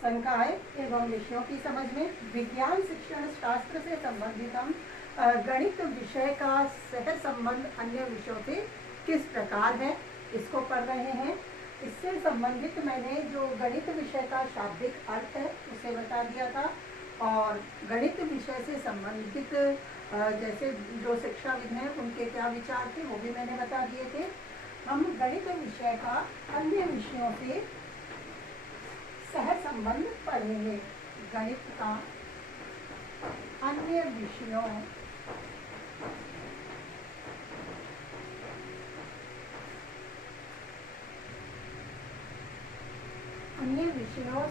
संकाय एवं विषयों की समझ में विज्ञान शिक्षण शास्त्र से संबंधित हम गणित विषय का सह संबंध अन्य विषयों से किस प्रकार है इसको पढ़ रहे हैं। इससे संबंधित मैंने जो गणित विषय का शाब्दिक अर्थ है उसे बता दिया था, और गणित विषय से संबंधित जैसे जो शिक्षाविद हैं उनके क्या विचार थे वो भी मैंने बता दिए थे। हम गणित विषय का अन्य विषयों से सह संबंध पढ़ेंगे। गणित का अन्य विषयों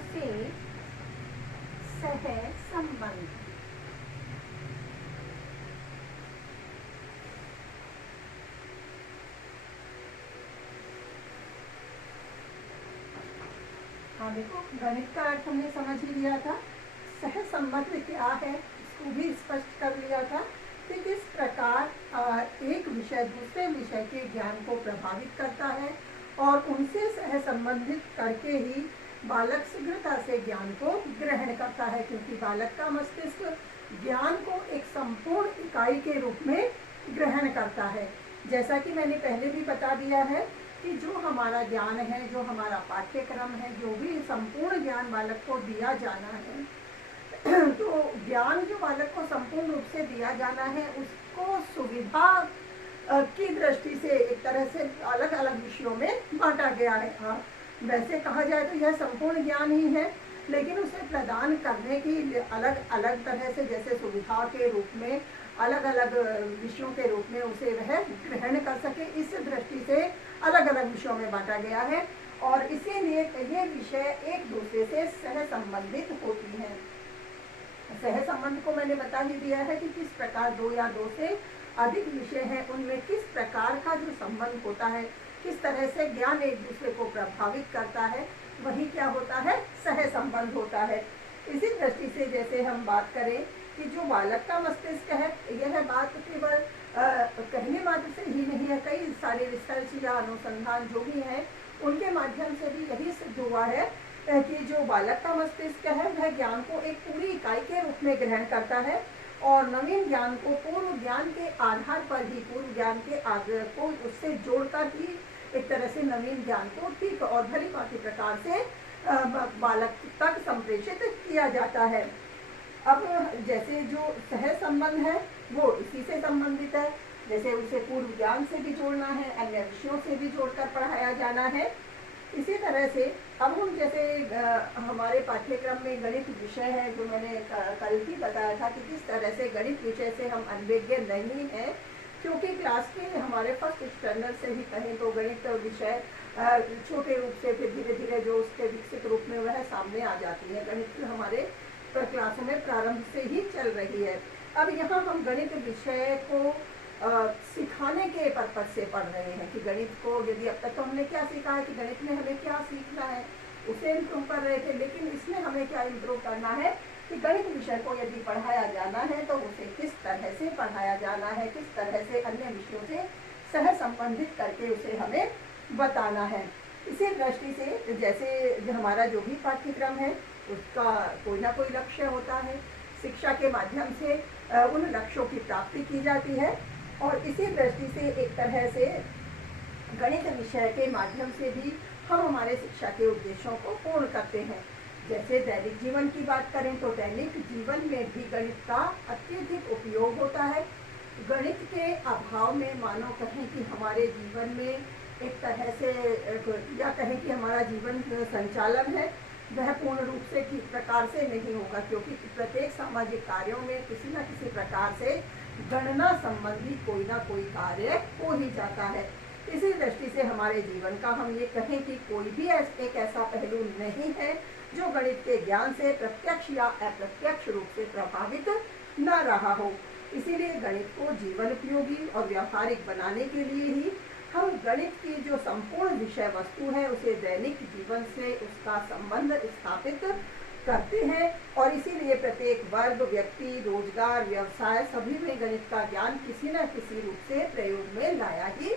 से सह संबंध। हाँ देखो, गणित का अर्थ हमने समझ ही लिया था, सह संबंध क्या है इसको भी स्पष्ट कर लिया था कि किस प्रकार एक विषय दूसरे विषय के ज्ञान को प्रभावित करता है और उनसे सह संबंधित करके ही बालक शीघ्रता से ज्ञान को ग्रहण करता है, क्योंकि बालक का मस्तिष्क ज्ञान को एक संपूर्ण इकाई के रूप में ग्रहण करता है। जैसा कि मैंने पहले भी बता दिया है कि जो हमारा ज्ञान है, जो हमारा पाठ्यक्रम है, जो भी संपूर्ण ज्ञान बालक को दिया जाना है तो ज्ञान जो बालक को संपूर्ण रूप से दिया जाना है उसको सुविधा की दृष्टि से एक तरह से अलग अलग विषयों में बांटा गया है। हाँ, वैसे कहा जाए तो यह संपूर्ण ज्ञान ही है, लेकिन उसे प्रदान करने की अलग अलग तरह से, जैसे सुविधा के रूप में अलग अलग विषयों के रूप में उसे वह ग्रहण कर सके, इस दृष्टि से अलग अलग विषयों में बांटा गया है और इसीलिए ये विषय एक दूसरे से सह संबंधित होती हैं। सह संबंध को मैंने बता ही दिया है कि किस प्रकार दो या दो से अधिक विषय हैं उनमें किस प्रकार का जो संबंध होता है, किस तरह से ज्ञान एक दूसरे को प्रभावित करता है, वही क्या होता है, सह संबंध होता है। इसी दृष्टि से जैसे हम बात करें कि जो बालक का मस्तिष्क है, यह बात केवल कहने मात्र से ही नहीं है, कई सारे रिसर्च या अनुसंधान जो भी हैं उनके माध्यम से भी यही सिद्ध हुआ है कि जो बालक का मस्तिष्क है वह ज्ञान को एक पूरी इकाई के रूप में ग्रहण करता है और नवीन ज्ञान को पूर्व ज्ञान के आधार पर ही, पूर्व ज्ञान के आधार को उससे जोड़कर ही एक तरह से नवीन ज्ञान को ठीक और भली भांति प्रकार से बालक तक संप्रेषित किया जाता है। अब जैसे जो सह संबंध है वो इसी से संबंधित है, जैसे उसे पूर्व ज्ञान से भी जोड़ना है, अन्य विषयों से भी जोड़कर पढ़ाया जाना है। इसी तरह से अब हम जैसे हमारे पाठ्यक्रम में गणित विषय है, जो मैंने कल ही बताया था कि किस तरह से गणित विषय से हम अनभिज्ञ नहीं हैं, क्योंकि क्लास के हमारे फर्स्ट स्टैंडर्ड से ही कहें तो गणित विषय छोटे रूप से फिर धीरे धीरे जो उसके विकसित रूप में वह सामने आ जाती है। गणित हमारे क्लासों में प्रारंभ से ही चल रही है। अब यहाँ हम गणित विषय को सिखाने के पर्पज से पढ़ रहे हैं कि गणित को, यदि अब तक तो हमने क्या सीखा है कि गणित में हमें क्या सीखना है उसे इम्प्रूव कर रहे थे, लेकिन इसमें हमें क्या इम्प्रूव करना है कि गणित विषय को यदि पढ़ाया जाना है तो उसे किस तरह से पढ़ाया जाना है, किस तरह से अन्य विषयों से सह संबंधित करके उसे हमें बताना है। इसी दृष्टि से जैसे हमारा जो भी पाठ्यक्रम है उसका कोई ना कोई लक्ष्य होता है, शिक्षा के माध्यम से उन लक्ष्यों की प्राप्ति की जाती है और इसी दृष्टि से एक तरह से गणित विषय के माध्यम से भी हम हमारे शिक्षा के उद्देश्यों को पूर्ण करते हैं। जैसे दैनिक जीवन की बात करें तो दैनिक जीवन में भी गणित का अत्यधिक उपयोग होता है। गणित के अभाव में मानो कहें कि हमारे जीवन में एक तरह से, या कहें कि हमारा जीवन संचालन है वह पूर्ण रूप से ठीक प्रकार से नहीं होगा, क्योंकि प्रत्येक सामाजिक कार्यों में किसी न किसी प्रकार से गणना संबंधी कोई ना कोई कार्य हो ही जाता है। इसी दृष्टि से हमारे जीवन का हम ये कहें कि कोई भी एक ऐसा पहलू नहीं है जो गणित के ज्ञान से प्रत्यक्ष या अप्रत्यक्ष रूप से प्रभावित न रहा हो। इसीलिए गणित को जीवन उपयोगी और व्यावहारिक बनाने के लिए ही हम गणित की जो संपूर्ण विषय वस्तु है उसे दैनिक जीवन से उसका संबंध स्थापित करते हैं और इसीलिए प्रत्येक वर्ग, व्यक्ति, रोजगार, व्यवसाय सभी में गणित का ज्ञान किसी न किसी रूप से प्रयोग में लाया ही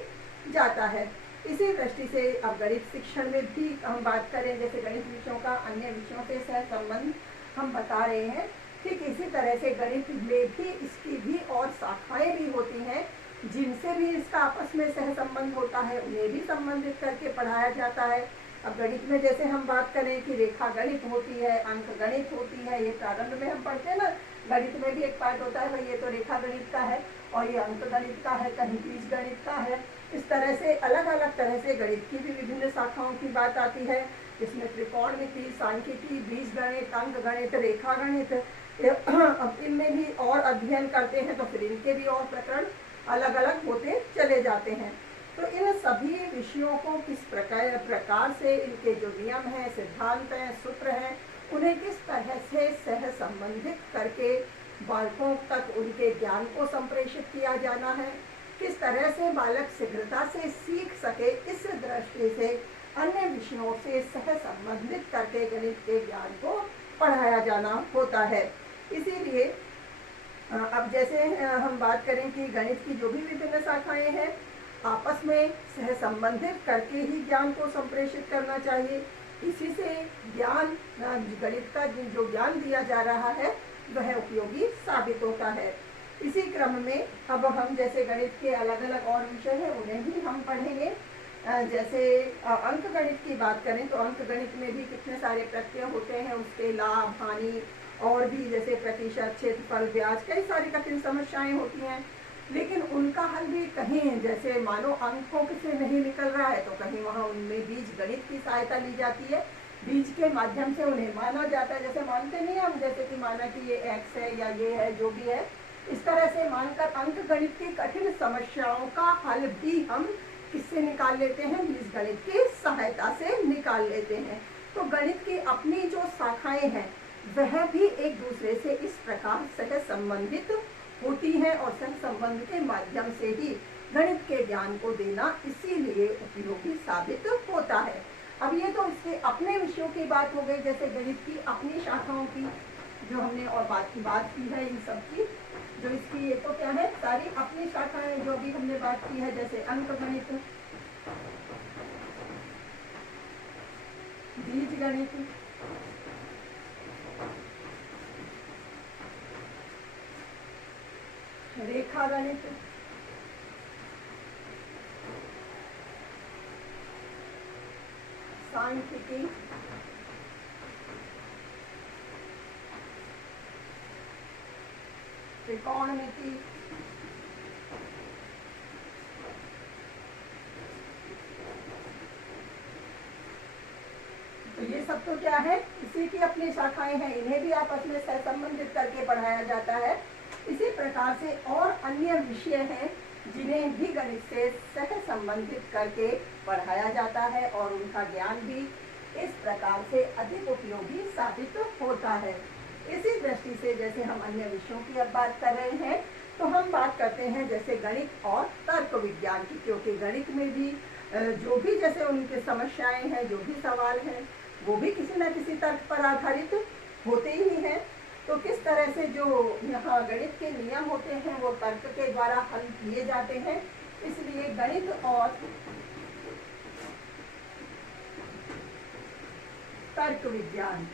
जाता है। इसी दृष्टि से अब गणित शिक्षण में भी हम बात करें, जैसे गणित विषयों का अन्य विषयों से सह संबंध हम बता रहे हैं, ठीक इसी तरह से गणित में भी इसकी भी और शाखाएं भी होती हैं जिनसे भी इसका आपस में सह संबंध होता है, उन्हें भी संबंधित करके पढ़ाया जाता है। अब गणित में जैसे हम बात करें कि रेखा गणित होती है, अंक गणित होती है, ये प्रारंभ में हम पढ़ते हैं ना, गणित में भी एक पार्ट होता है भाई ये तो रेखा गणित का है और ये अंक गणित का है, कहीं बीज गणित का है। इस तरह से अलग अलग तरह से गणित की भी विभिन्न शाखाओं की बात आती है, जिसमें त्रिकोणमिति, सांख्यिकी, बीज गणित, अंक गणित, रेखा गणित, अब इनमें भी और अध्ययन करते हैं तो फिर इनके भी और प्रकरण अलग अलग होते चले जाते हैं। तो इन सभी विषयों को किस प्रकार से इनके जो नियम हैं, सिद्धांत हैं, सूत्र हैं, उन्हें किस तरह से सह संबंधित करके बालकों तक उनके ज्ञान को संप्रेषित किया जाना है, किस तरह से बालक शीघ्रता से सीख सके, इस दृष्टि से अन्य विषयों से सह संबंधित करके गणित के ज्ञान को पढ़ाया जाना होता है। इसीलिए अब जैसे हम बात करें कि गणित की जो भी विभिन्न शाखाएं हैं आपस में सह संबंधित करके ही ज्ञान को संप्रेषित करना चाहिए। इसी से ज्ञान, गणित का जो ज्ञान दिया जा रहा है वह उपयोगी साबित होता है। इसी क्रम में अब हम जैसे गणित के अलग अलग और विषय हैं उन्हें भी हम पढ़ेंगे। जैसे अंक गणित की बात करें तो अंक गणित में भी कितने सारे प्रत्यय होते हैं, उसके लाभ, हानि और भी जैसे प्रतिशत, क्षेत्रफल, ब्याज, कई सारी कठिन समस्याएं होती हैं, लेकिन उनका हल भी कहीं जैसे मानो अंकों से नहीं निकल रहा है तो कहीं वहाँ उनमें बीज गणित की सहायता ली जाती है। बीज के माध्यम से उन्हें माना जाता है, जैसे मानते नहीं हम, जैसे कि माना कि ये x है या ये है, जो भी है, इस तरह से मानकर अंक गणित की कठिन समस्याओं का हल भी हम किससे निकाल लेते हैं, बीज गणित की सहायता से निकाल लेते हैं। तो गणित की अपनी जो शाखाएं हैं वह भी एक दूसरे से इस प्रकार सह संबंधित होती है और सह संबंध के माध्यम से ही गणित के ज्ञान को देना इसीलिए उपयोगी साबित होता है। अब ये तो इसके अपने विषयों की बात हो गई, जैसे गणित की अपनी शाखाओं की जो हमने और बात की है, इन सब की जो इसकी ये तो क्या है, सारी अपनी शाखाएं जो भी हमने बात की है, जैसे अंक गणित, बीज गणित, रेखा गणित, सांख्यिकी, त्रिकोणमिति, तो ये सब तो क्या है, इसी की अपनी शाखाएं हैं, इन्हें भी आपस में सह संबंधित करके पढ़ाया जाता है। इसी प्रकार से और अन्य विषय हैं जिन्हें भी गणित से सह संबंधित करके पढ़ाया जाता है और उनका ज्ञान भी इस प्रकार से अधिक उपयोगी साबित होता है। इसी दृष्टि से जैसे हम अन्य विषयों की अब बात कर रहे हैं तो हम बात करते हैं जैसे गणित और तर्क विज्ञान की, क्योंकि गणित में भी जो भी जैसे उनकी समस्याएं हैं, जो भी सवाल हैं, वो भी किसी न किसी तर्क पर आधारित होते ही हैं। तो किस तरह से जो यहाँ गणित के नियम होते हैं वो तर्क के द्वारा हल किए जाते हैं, इसलिए गणित और तर्क विज्ञान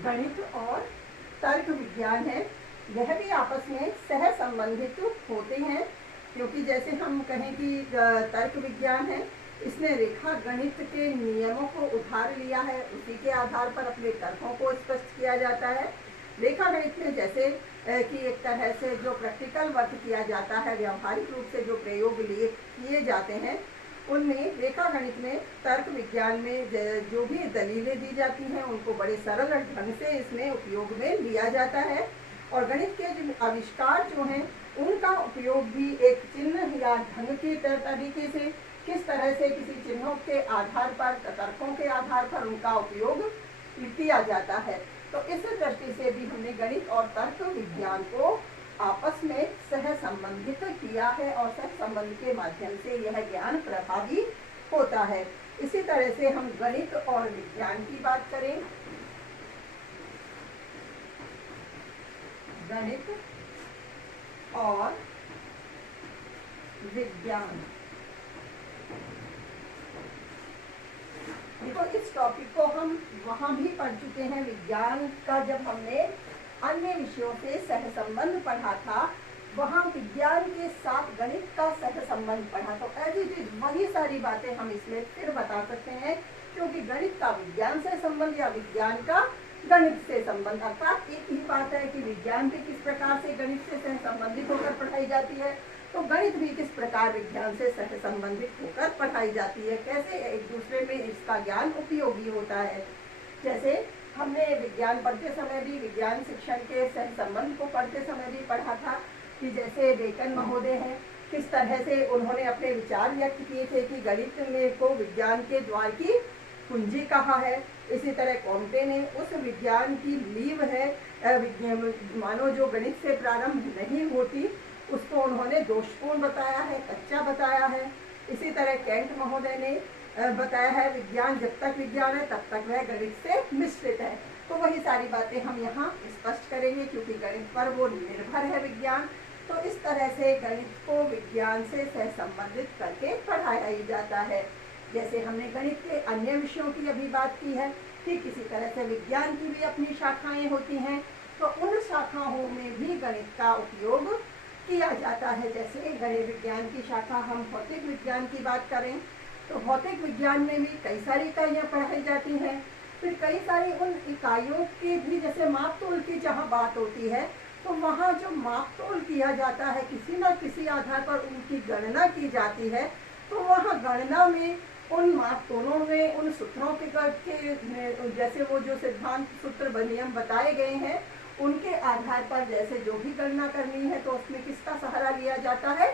गणित और तर्क विज्ञान है, यह भी आपस में सह संबंधित होते हैं। क्योंकि जैसे हम कहें कि तर्क विज्ञान है, इसने रेखा गणित के नियमों को उधार लिया है, उसी के आधार पर अपने तर्कों को स्पष्ट किया जाता है। रेखा गणित में जैसे कि एक तरह से जो प्रैक्टिकल वर्क किया जाता है, व्यावहारिक रूप से जो प्रयोग किए जाते हैं, उनमें रेखा गणित में तर्क विज्ञान में जो भी दलीलें दी जाती हैं उनको बड़े सरल ढंग से इसमें उपयोग में लिया जाता है। और गणित के जो आविष्कार जो हैं उनका उपयोग भी एक चिन्ह या ढंग के तरीके से किस तरह से किसी चिन्हों के आधार पर, तर्कों के आधार पर उनका उपयोग किया जाता है। तो इस दृष्टि से भी हमने गणित और तर्क विज्ञान को आपस में सह संबंधित किया है और सह संबंध के माध्यम से यह ज्ञान प्रभावी होता है। इसी तरह से हम गणित और विज्ञान की बात करें गणित और विज्ञान। देखो, इस टॉपिक को हम वहां भी पढ़ चुके हैं। विज्ञान का जब हमने अन्य विषयों से सहसंबंध पढ़ा था, वहां विज्ञान के साथ गणित का सहसंबंध पढ़ा। तो ऐसी चीज वही सारी बातें हम इसमें फिर बता सकते हैं, क्योंकि गणित का विज्ञान से संबंध या विज्ञान का गणित से संबंध, अर्थात एक ही बात है कि विज्ञान भी किस प्रकार से गणित से सहसंबंधित होकर पढ़ाई जाती है, तो गणित भी किस प्रकार विज्ञान से सहसंबंधित होकर पढ़ाई जाती है, कैसे एक दूसरे में इसका ज्ञान उपयोगी होता है। जैसे हमने विज्ञान पढ़ते समय भी, विज्ञान शिक्षण के सहसंबंध को पढ़ते समय भी पढ़ा था कि जैसे बेकन महोदय हैं, किस तरह से उन्होंने अपने विचार व्यक्त किए थे कि गणित में को विज्ञान के द्वार की कुंजी कहा है। इसी तरह कॉम्टे ने उस विज्ञान की लीव है, मानो जो गणित से प्रारंभ नहीं होती, उसको उन्होंने दोषपूर्ण बताया है, कच्चा बताया है। इसी तरह कैंट महोदय ने बताया है विज्ञान जब तक विज्ञान है तब तक वह गणित से मिश्रित है। तो वही सारी बातें हम यहाँ स्पष्ट करेंगे, क्योंकि गणित पर वो निर्भर है विज्ञान। तो इस तरह से गणित को विज्ञान से सहसंबंधित करके पढ़ाया ही जाता है। जैसे हमने गणित के अन्य विषयों की अभी बात की है, ठीक इसी तरह से विज्ञान की भी अपनी शाखाएं होती हैं, तो उन शाखाओं में भी गणित का उपयोग किया जाता है। जैसे गणित विज्ञान की शाखा हम भौतिक विज्ञान की बात करें, तो भौतिक विज्ञान में भी कई सारी इकाइयाँ पढ़ाई जाती हैं। फिर कई सारी उन इकाइयों की भी, जैसे माप तोल की जहाँ बात होती है, तो वहाँ जो माप तोल किया जाता है, किसी न किसी आधार पर उनकी गणना की जाती है, तो वहाँ गणना में उन माप तोलों में उन सूत्रों के जैसे वो जो सिद्धांत सूत्र नियम बताए गए हैं, उनके आधार पर जैसे जो भी गणना करनी है, तो उसमें किसका सहारा लिया जाता है?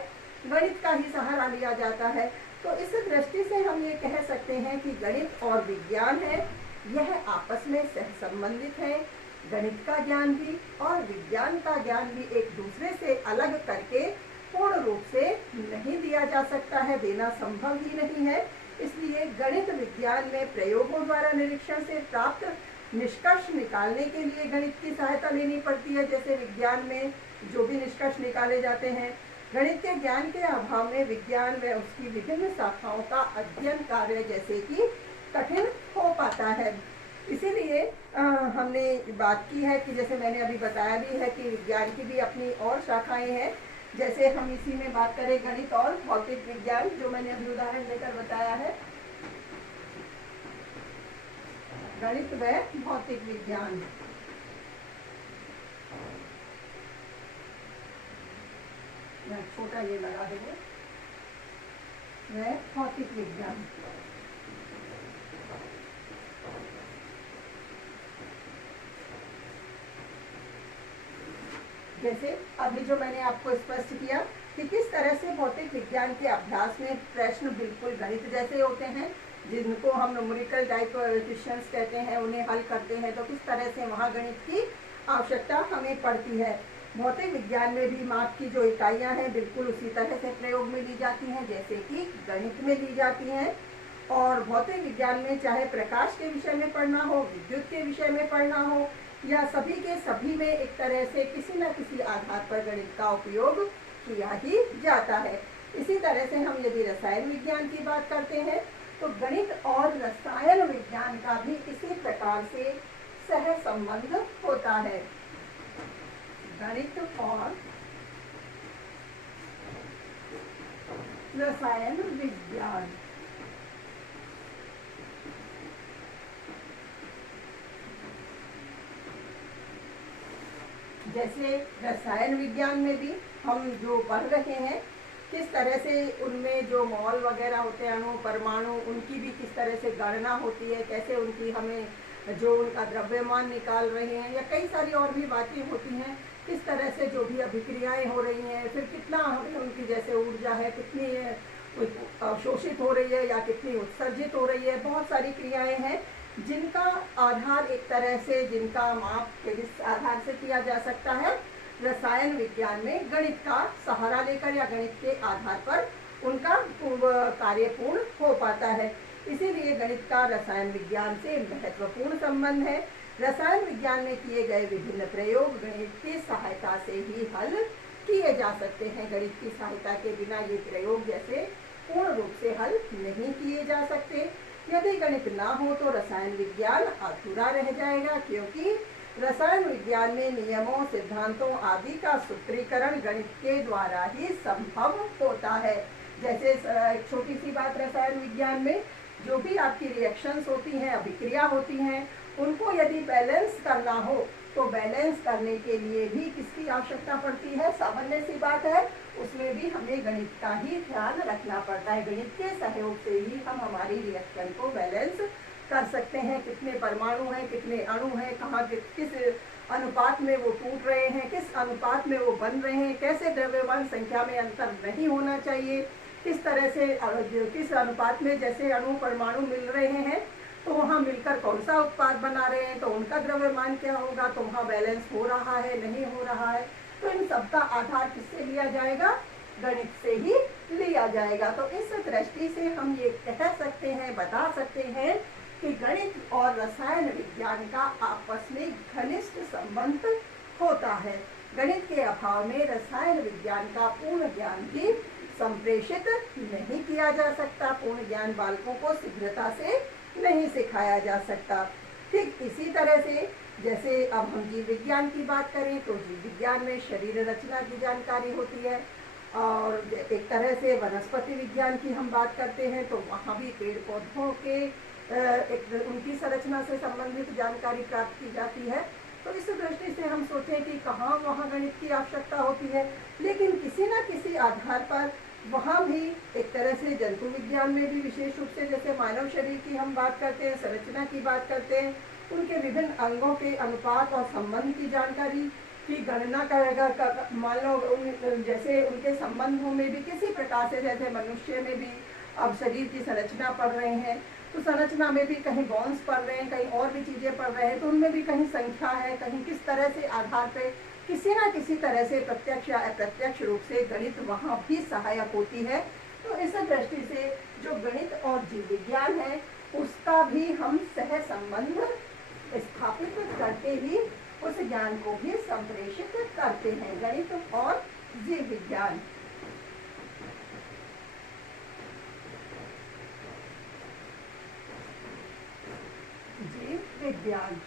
गणित का ही सहारा लिया जाता है। तो इस दृष्टि से हम ये कह सकते हैं कि गणित और विज्ञान है, यह आपस में सहसंबंधित है। गणित का ज्ञान भी और विज्ञान का ज्ञान भी एक दूसरे से अलग करके पूर्ण रूप से नहीं दिया जा सकता है, देना संभव ही नहीं है। इसलिए गणित विज्ञान में प्रयोगों द्वारा निरीक्षण से प्राप्त निष्कर्ष निकालने के लिए गणित की सहायता लेनी पड़ती है। जैसे विज्ञान में जो भी निष्कर्ष निकाले जाते हैं, गणित के ज्ञान के अभाव में विज्ञान में उसकी विभिन्न शाखाओं का अध्ययन कार्य जैसे कि कठिन हो पाता है। इसीलिए हमने बात की है कि जैसे मैंने अभी बताया भी है कि विज्ञान की भी अपनी और शाखाएं हैं। जैसे हम इसी में बात करें गणित और भौतिक विज्ञान, जो मैंने अभी उदाहरण देकर बताया है, गणित व भौतिक विज्ञान। छोटा ये लगा देंगे, वह भौतिक विज्ञान। जैसे अभी जो मैंने आपको स्पष्ट किया कि किस तरह से भौतिक विज्ञान के अभ्यास में प्रश्न बिल्कुल गणित जैसे होते हैं, जिनको हम न्यूमेरिकल टाइप क्वेश्चंस कहते हैं, उन्हें हल करते हैं, तो किस तरह से वहाँ गणित की आवश्यकता हमें पड़ती है। भौतिक विज्ञान में भी माप की जो इकाइयाँ हैं बिल्कुल उसी तरह से प्रयोग में ली जाती हैं जैसे कि गणित में ली जाती हैं। और भौतिक विज्ञान में चाहे प्रकाश के विषय में पढ़ना हो, विद्युत के विषय में पढ़ना हो, या सभी के सभी में एक तरह से किसी न किसी आधार पर गणित का उपयोग किया ही जाता है। इसी तरह से हम यदि रसायन विज्ञान की बात करते हैं, तो गणित और रसायन विज्ञान का भी इसी प्रकार से सहसंबंध होता है। गणित और रसायन विज्ञान। जैसे रसायन विज्ञान में भी हम जो पढ़ रहे हैं, किस तरह से उनमें जो मॉल वगैरह होते हैं, अणु परमाणु, उनकी भी किस तरह से गणना होती है, कैसे उनकी हमें जो उनका द्रव्यमान निकाल रहे हैं, या कई सारी और भी बातें होती हैं, किस तरह से जो भी अभिक्रियाएं हो रही हैं, फिर कितना हमें उनकी जैसे ऊर्जा है कितनी अवशोषित हो रही है या कितनी उत्सर्जित हो रही है। बहुत सारी क्रियाएं हैं जिनका आधार एक तरह से, जिनका माप जिस आधार से किया जा सकता है, रसायन विज्ञान में गणित का सहारा लेकर या गणित के आधार पर उनका कार्य पूर्ण हो पाता है। इसीलिए गणित का रसायन विज्ञान से महत्वपूर्ण संबंध है। रसायन विज्ञान में किए गए विभिन्न प्रयोग गणित की सहायता से ही हल किए जा सकते हैं। गणित की सहायता के बिना ये प्रयोग जैसे पूर्ण रूप से हल नहीं किए जा सकते। यदि गणित ना हो तो रसायन विज्ञान अधूरा रह जाएगा, क्योंकि रसायन विज्ञान में नियमों, सिद्धांतों आदि का सूत्रीकरण गणित के द्वारा ही संभव होता है। जैसे एक छोटी सी बात, रसायन विज्ञान में जो भी आपकी रिएक्शंस होती हैं, अभिक्रिया होती हैं, उनको यदि बैलेंस करना हो तो बैलेंस करने के लिए भी किसकी आवश्यकता पड़ती है? सामान्य सी बात है, उसमें भी हमें गणित का ही ध्यान रखना पड़ता है। गणित के सहयोग से ही हम हमारी रिएक्शन को बैलेंस कर सकते हैं। कितने परमाणु हैं, कितने अणु हैं, कहाँ किस अनुपात में वो टूट रहे हैं, किस अनुपात में वो बन रहे हैं, कैसे द्रव्यमान संख्या में अंतर नहीं होना चाहिए, किस तरह से किस अनुपात में जैसे अणु परमाणु मिल रहे हैं तो वहाँ मिलकर कौन सा उत्पाद बना रहे हैं, तो उनका द्रव्यमान क्या होगा, तो वहाँ बैलेंस हो रहा है नहीं हो रहा है। तो इन सब का आधार किससे लिया जाएगा? गणित से ही लिया जाएगा। तो इस दृष्टि से हम ये कह सकते हैं, बता सकते हैं कि गणित और रसायन विज्ञान का आपस में घनिष्ठ संबंध होता है। गणित के अभाव में रसायन विज्ञान का पूर्ण ज्ञान भी संप्रेषित नहीं किया जा सकता। पूर्ण ज्ञान बालकों को शीघ्रता से नहीं सिखाया जा सकता। ठीक इसी तरह से जैसे अब हम जीव विज्ञान की बात करें तो जीव विज्ञान में शरीर रचना की जानकारी होती है, और एक तरह से वनस्पति विज्ञान की हम बात करते हैं तो वहाँ भी पेड़ पौधों के उनकी संरचना से संबंधित जानकारी प्राप्त की जाती है। तो इस दृष्टि से हम सोचें कि कहाँ वहाँ गणित की आवश्यकता होती है, लेकिन किसी न किसी आधार पर वहाँ भी एक तरह से जंतु विज्ञान में भी विशेष रूप से जैसे मानव शरीर की हम बात करते हैं, संरचना की बात करते हैं, उनके विभिन्न अंगों के अनुपात और संबंध की जानकारी की गणना करेगा। मान लो जैसे उनके संबंधों में भी किसी प्रकार से, जैसे मनुष्य में भी अब शरीर की संरचना पढ़ रहे हैं तो संरचना में भी कहीं बॉन्स पढ़ रहे हैं, कहीं और भी चीज़ें पढ़ रहे हैं, तो उनमें भी कहीं संख्या है, कहीं किस तरह से आधार पे किसी ना किसी तरह से प्रत्यक्ष या अप्रत्यक्ष रूप से गणित वहाँ भी सहायक होती है। तो इस दृष्टि से जो गणित और जीव विज्ञान है उसका भी हम सह संबंध स्थापित करके ही उस ज्ञान को भी संप्रेषित करते हैं। गणित और जीव विज्ञान। जीव विज्ञान,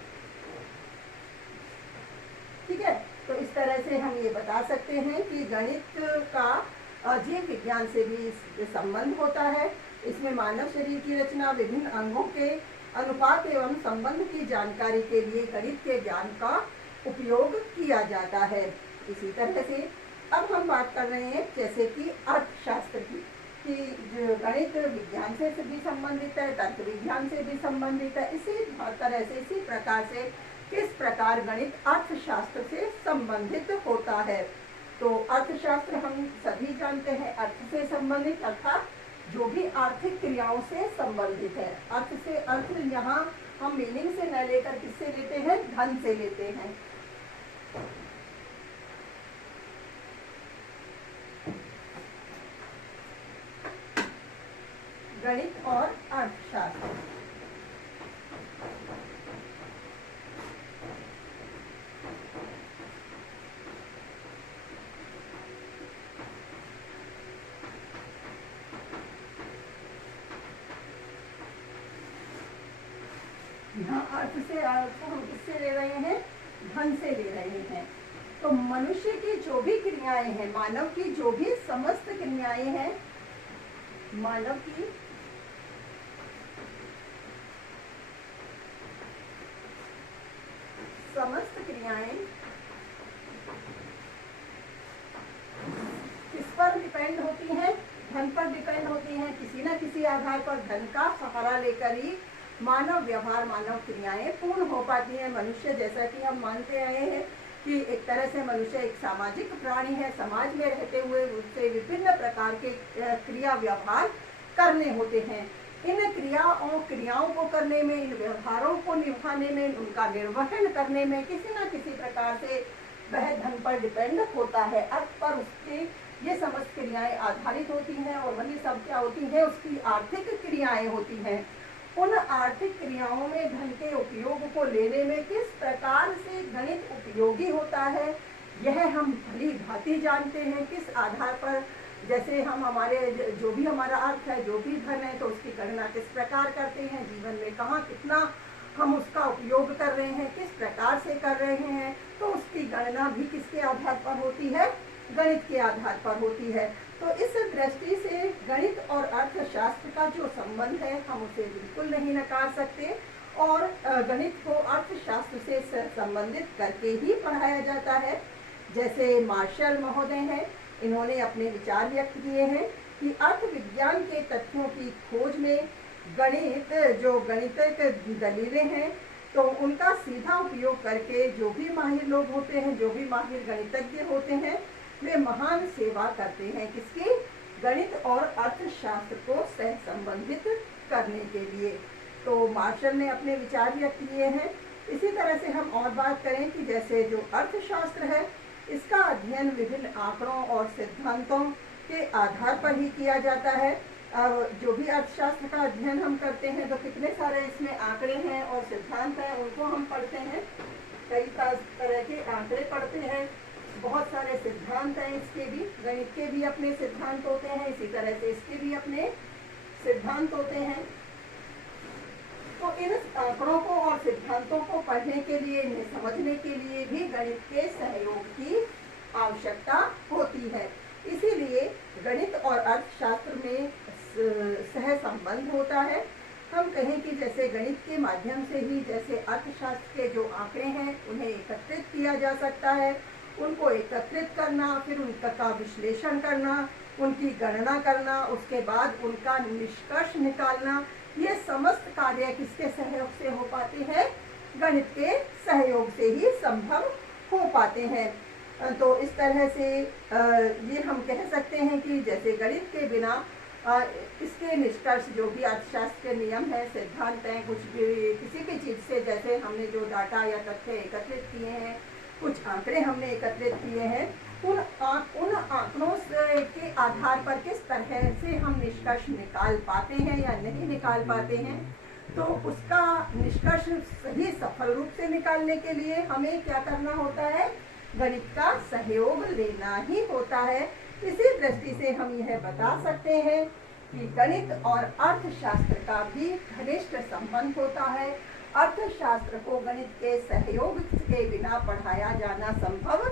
ठीक है। तो इस तरह से हम ये बता सकते हैं कि गणित का जीव विज्ञान से भी संबंध होता है। इसमें मानव शरीर की रचना, विभिन्न अंगों के अनुपात एवं संबंध की जानकारी के लिए गणित के ज्ञान का उपयोग किया जाता है। इसी तरह से अब हम बात कर रहे हैं जैसे कि अर्थशास्त्र की, कि जो गणित विज्ञान से भी संबंधित है, तर्क विज्ञान से भी संबंधित है। इसी तरह से, इसी प्रकार से किस प्रकार गणित अर्थशास्त्र से संबंधित होता है। तो अर्थशास्त्र हम सभी जानते हैं, अर्थ से संबंधित अर्थात जो भी आर्थिक क्रियाओं से संबंधित है। अर्थ से, अर्थ यहाँ हम मीनिंग से न लेकर किससे लेते हैं? धन से लेते हैं। गणित और अर्थशास्त्र, यहाँ अर्थ से अर्थ हम किससे ले रहे हैं? धन से ले रहे हैं। तो मनुष्य की जो भी क्रियाएं हैं, मानव की जो भी समस्त क्रियाएं हैं, मानव की समस्त क्रियाएं किस पर डिपेंड होती हैं? धन पर डिपेंड होती हैं। किसी न किसी आधार पर धन का सहारा लेकर ही मानव व्यवहार, मानव क्रियाएं पूर्ण हो पाती हैं। मनुष्य, जैसा कि हम मानते आए हैं कि एक तरह से मनुष्य एक सामाजिक प्राणी है, समाज में रहते हुए उससे विभिन्न प्रकार के क्रिया व्यवहार करने होते हैं। इन क्रियाओं को करने में, इन व्यवहारों को निभाने में, उनका निर्वहन करने में किसी न किसी प्रकार से वह धन पर डिपेंड होता है। अर्थ पर उसकी ये समस्त क्रियाएं आधारित होती हैं, और वही सब क्या होती हैं? उसकी आर्थिक क्रियाएं होती हैं। उन आर्थिक क्रियाओं में धन के उपयोग को लेने में किस प्रकार से गणित उपयोगी होता है, यह हम भली भांति जानते हैं। किस आधार पर, जैसे हम हमारे जो भी हमारा अर्थ है, जो भी धन है, तो उसकी गणना किस प्रकार करते हैं, जीवन में कहाँ कितना हम उसका उपयोग कर रहे हैं, किस प्रकार से कर रहे हैं, तो उसकी गणना भी किसके आधार पर होती है, गणित के आधार पर होती है। तो इस दृष्टि से गणित और अर्थशास्त्र का जो संबंध है हम उसे बिल्कुल नहीं नकार सकते, और गणित को अर्थशास्त्र से संबंधित करके ही पढ़ाया जाता है। जैसे मार्शल महोदय हैं, इन्होंने अपने विचार व्यक्त किए हैं कि अर्थ विज्ञान के तथ्यों की खोज में गणित, जो गणितिक दलीलें हैं, तो उनका सीधा उपयोग करके जो भी माहिर लोग होते हैं, जो भी माहिर गणितज्ञ होते हैं, वे महान सेवा करते हैं। किसकी? गणित और अर्थशास्त्र को सह संबंधित करने के लिए। तो मार्शल ने अपने विचार व्यक्त किए हैं। इसी तरह से हम और बात करें कि जैसे जो अर्थशास्त्र है, इसका अध्ययन विभिन्न आंकड़ों और सिद्धांतों के आधार पर ही किया जाता है। जो भी अर्थशास्त्र का अध्ययन हम करते हैं तो कितने सारे इसमें आंकड़े हैं और सिद्धांत हैं, उनको हम पढ़ते हैं। कई तरह के आंकड़े पढ़ते हैं, बहुत सारे सिद्धांत हैं। इसके भी, गणित के भी अपने सिद्धांत होते हैं, इसी तरह से इसके भी अपने सिद्धांत होते हैं। तो इन आंकड़ों को और सिद्धांतों को पढ़ने के लिए, इन्हें समझने के लिए भी गणित के सहयोग की आवश्यकता होती है। इसीलिए गणित और अर्थशास्त्र में सह संबंध होता है। हम कहें कि जैसे गणित के माध्यम से ही जैसे अर्थशास्त्र के जो आंकड़े हैं उन्हें एकत्रित किया जा सकता है, उनको एकत्रित करना, फिर उनका विश्लेषण करना, उनकी गणना करना, उसके बाद उनका निष्कर्ष निकालना, ये समस्त कार्य किसके सहयोग से हो पाते हैं? गणित के सहयोग से ही संभव हो पाते हैं। तो इस तरह से ये हम कह सकते हैं कि जैसे गणित के बिना इसके निष्कर्ष, जो भी अर्थशास्त्र के नियम है, सिद्धांत हैं, कुछ भी किसी भी चीज़ से, जैसे हमने जो डाटा या तथ्य एकत्रित किए हैं, कुछ आंकड़े हमने एकत्रित किए हैं, उन आंकड़ों के आधार पर किस तरह से हम निष्कर्ष निकाल पाते हैं या नहीं निकाल पाते हैं, तो उसका निष्कर्ष सही सफल रूप से निकालने के लिए हमें क्या करना होता है? गणित का सहयोग लेना ही होता है। इसी दृष्टि से हम यह बता सकते हैं कि गणित और अर्थशास्त्र का भी घनिष्ठ संबंध होता है। अर्थशास्त्र को गणित के सहयोग के बिना पढ़ाया जाना संभव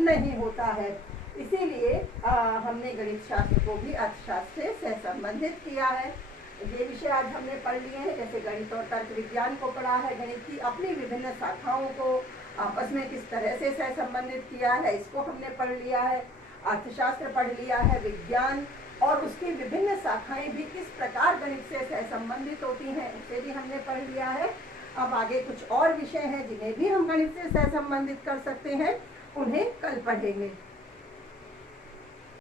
नहीं होता है। इसीलिए हमने गणित शास्त्र को भी अर्थशास्त्र से सहसंबंधित किया है। ये विषय आज हमने पढ़ लिए हैं। जैसे गणित और तर्क विज्ञान को पढ़ा है, गणित की अपनी विभिन्न शाखाओं को आपस में किस तरह से सहसंबंधित किया है, इसको हमने पढ़ लिया है। अर्थशास्त्र पढ़ लिया है, विज्ञान और उसकी विभिन्न शाखाएं भी किस प्रकार गणित से सहसंबंधित होती हैं, उसे भी हमने पढ़ लिया है। अब आगे कुछ और विषय हैं जिन्हें भी हम गणित से सहसंबंधित कर सकते हैं, उन्हें कल पढ़ेंगे।